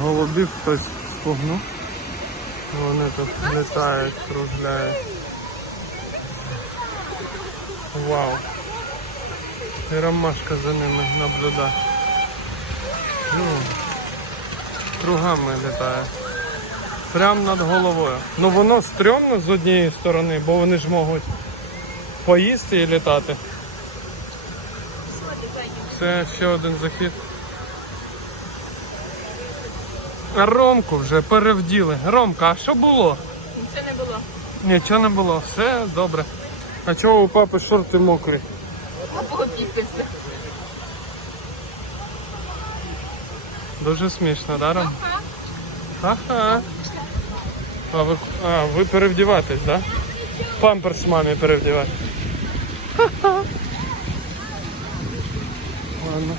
Голубів хтось спугнув. Вони тут літають, кружляють. Вау. І ромашка за ними наблюдає. Ну, кругами літає. Прямо над головою. Ну воно стрьомно з однієї сторони, бо вони ж можуть поїсти і літати. Це ще один захід. Ромку вже перевділи. Ромка, а що було? Нічого не було. Нічого не було, все добре. А чого у папи шорти мокрі? А попістився. Дуже смішно, да, Ром? Ага. А ви, а, ви перевдіватись, да? Памперс мамі перевдівати. Ха-ха. Ладно.